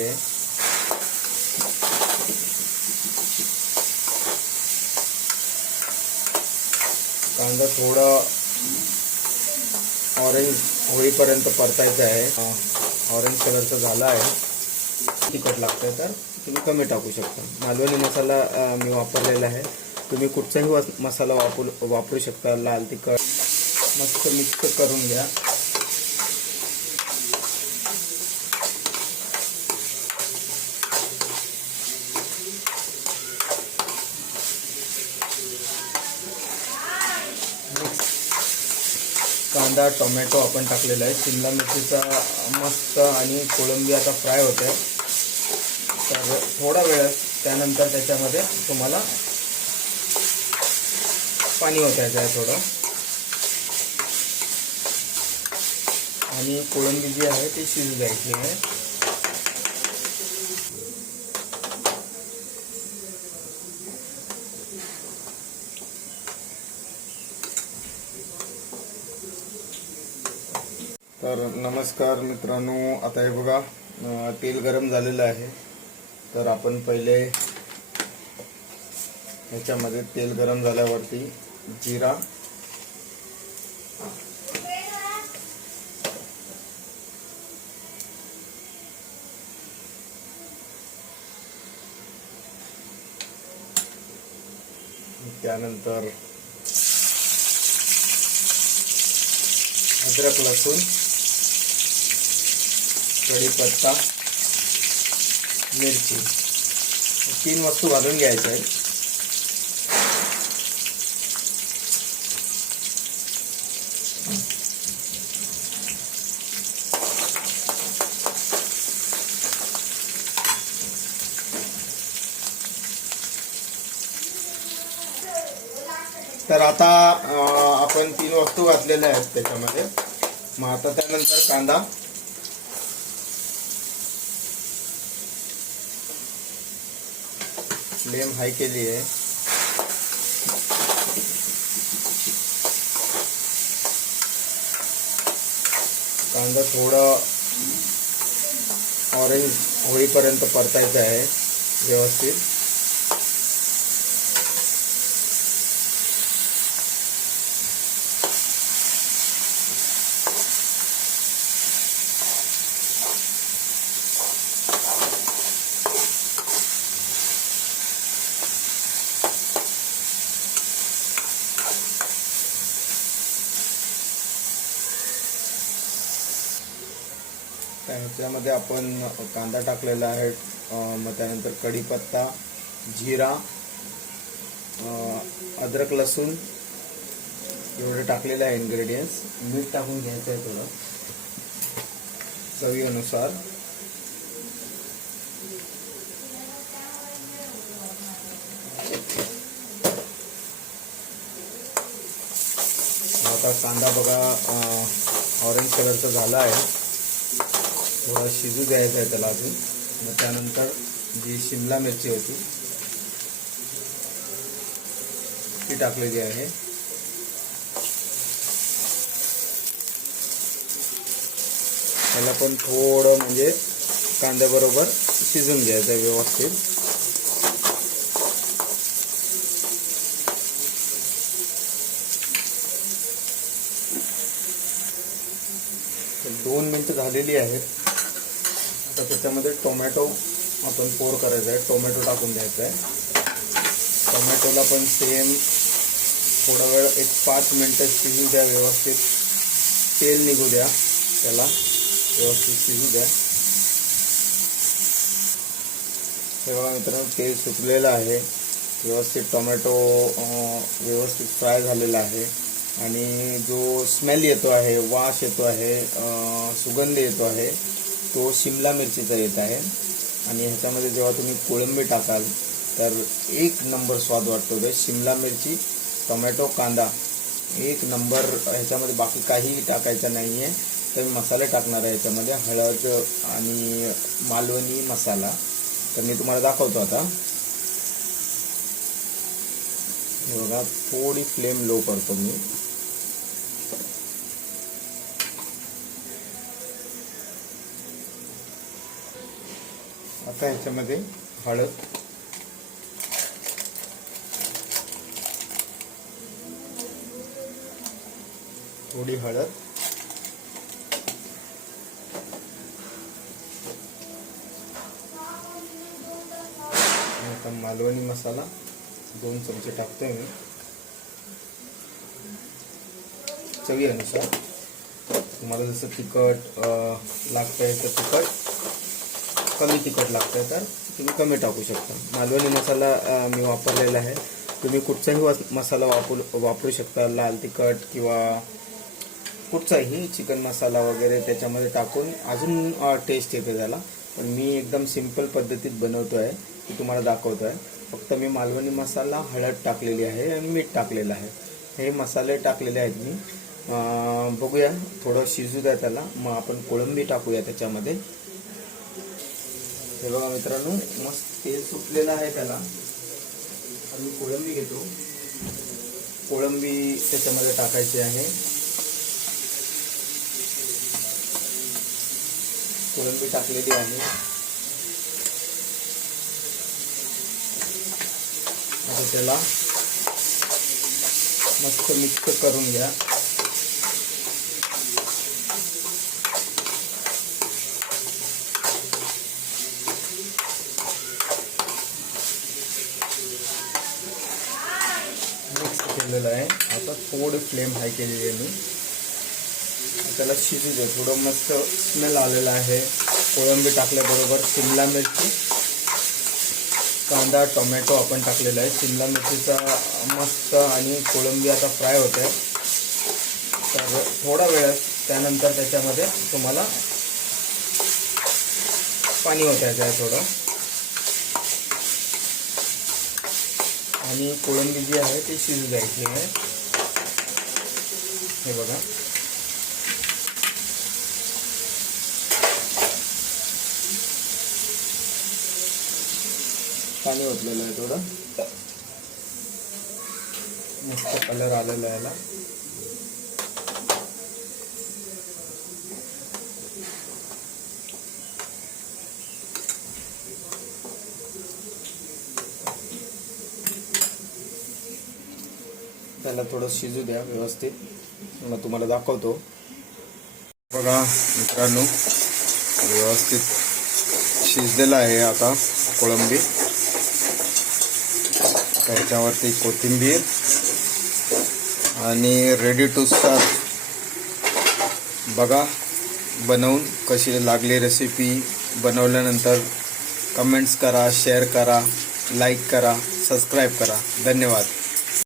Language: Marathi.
आहे. कांदा थोडा ऑरेंज होईपर्यंत परतायचा आहे. ऑरेंज कलरचा झाला आहे. तिखट लागतं तर तुम्ही कमी टाकू शकता. मालवणी मसाला मी वापरलेला आहे. तुम्ही कुठचाही मसाला वापरू वापरू शकता. लाल तिखट. मस्त मिक्स करून घ्या. कांदा टोमॅटो आपण टाकलेला आहे. शिमला मिरचीचा मस्त आणि कोळंबी आता फ्राय होते तर थोडा वेळ त्यानंतर त्याच्यामध्ये तुम्हाला पाणी ओतायचं आहे थोडं. आणि कोळंबी जी आहे ती शिजू द्यायची आहे. तर नमस्कार मित्रांनो आता हे बघा तेल गरम झालेलं आहे. तर आपण पहिले ह्याच्यामध्ये तेल गरम झाल्यावरती जिरा त्यानंतर अद्रक लसूण कढीपत्ता मिरची तीन वस्तू घालून घ्यायच्या आहेत. तर आता आपण तीन वस्तू घातलेल्या आहेत त्याच्यामध्ये. मग आता त्यानंतर कांदा. फ्लेम हाई के लिए कांदा थोडा ऑरेंज होईपर्यंत परतायचा है व्यवस्थित। त्याच्यामध्ये आपण कांदा टाकलेला आहे. मग त्यानंतर कढीपत्ता जिरा अद्रक लसूण एवढे टाकलेले आहे इन्ग्रेडियंट्स मीठ टाकून घ्यायचं आहे थोडं. चवीनुसार. आता कांदा बघा ऑरेंज कलरचा झाला आहे. थोडा शिजू द्यायचा आहे त्याला अजून. मग त्यानंतर जी शिमला मिरची होती ती टाकलेली आहे. त्याला पण थोडं म्हणजे कांद्याबरोबर शिजून घ्यायचं आहे व्यवस्थित. दोन मिनटं झालेली आहेत. आता त्याच्यामध्ये टोमॅटो आपण पोर करायचा आहे. टोमॅटो टाकून द्यायचा आहे टोमॅटोला पण सेम थोडा वेळ एक पाच मिनटं शिजू द्या व्यवस्थित. तेल निघू द्या त्याला. व्यवस्थित शिजू द्या. तेव्हा मित्रांनो तेल सुटलेलं आहे. व्यवस्थित टोमॅटो व्यवस्थित फ्राय झालेला आहे. आणि जो स्मेल येतो आहे वास येतो आहे सुगंध येतो आहे तो शिमला मिरचीचा येत आहे. आणि ह्याच्यामध्ये जेव्हा तुम्ही कोळंबी टाकाल तर एक नंबर स्वाद वाटतो ते शिमला मिरची टोमॅटो कांदा एक नंबर ह्याच्यामध्ये बाकी काहीही टाकायचं नाही आहे तर मी मसाले टाकणार आहे ह्याच्यामध्ये हळद आणि मालवणी मसाला. तर मी तुम्हाला दाखवतो आता. हे बघा थोडी फ्लेम लो करतो मी. आता ह्याच्यामध्ये हळद. थोडी हळद. आता मालवणी मसाला दोन चमचे टाकतोय मी. चवी अनुसार तुम्हाला जसं तिखट लागतंय तर तिखट. कमी तिखट लागतं तर तुम्ही कमी टाकू शकता. मालवणी मसाला मी वापरलेला आहे. तुम्ही कुठचाही वस- मसाला वापरू वापरू शकता. लाल तिखट किंवा कुठचाही चिकन मसाला वगैरे त्याच्यामध्ये टाकून अजून टेस्ट येते त्याला. पण मी एकदम सिंपल पद्धतीत बनवतो आहे की तुम्हाला दाखवतो आहे फक्त मी मालवणी मसाला हळद टाकलेली आहे आणि मीठ टाकलेलं आहे. हे मसाले टाकलेले आहेत मी. बघूया थोडं शिजू द्या त्याला. मग आपण कोळंबी टाकूया त्याच्यामध्ये. हे बघा मित्रांनो मस्त तेल सुटलेलं आहे त्याला. आम्ही कोळंबी घेतो. कोळंबी त्याच्यामध्ये टाकायची आहे. कोळंबी टाकलेली आहे. आता त्याला मस्त मिक्स करून घ्या. केलेलं आहे. आता थोडं फ्लेम हाय केलेली आहे मी. त्याला शिजू दे. थोडं मस्त स्मेल आलेला आहे. कोळंबी टाकल्याबरोबर शिमला मिरची कांदा टोमॅटो आपण टाकलेला आहे. शिमला मिरचीचा मस्त आणि कोळंबी आता फ्राय होत आहे. तर थोडा वेळ त्यानंतर त्याच्यामध्ये तुम्हाला पाणी ओतायचं आहे थोडं. आणि कोळंबी जी आहे ती शिजू द्यायची आहे. हे बघा. पाणी ओतलेलं आहे थोडं. मस्त कलर आलेला आहे त्याला थोडं शिजू द्या व्यवस्थित. मग तुम्हाला दाखवतो. बघा मित्रांनो व्यवस्थित शिजलेलं आहे आता कोळंबी. त्याच्यावरती कोथिंबीर आणि रेडी टू सर्व बघा बनवून कशी लागली रेसिपी बनवल्यानंतर कमेंट्स करा शेअर करा लाईक करा सबस्क्राईब करा. धन्यवाद.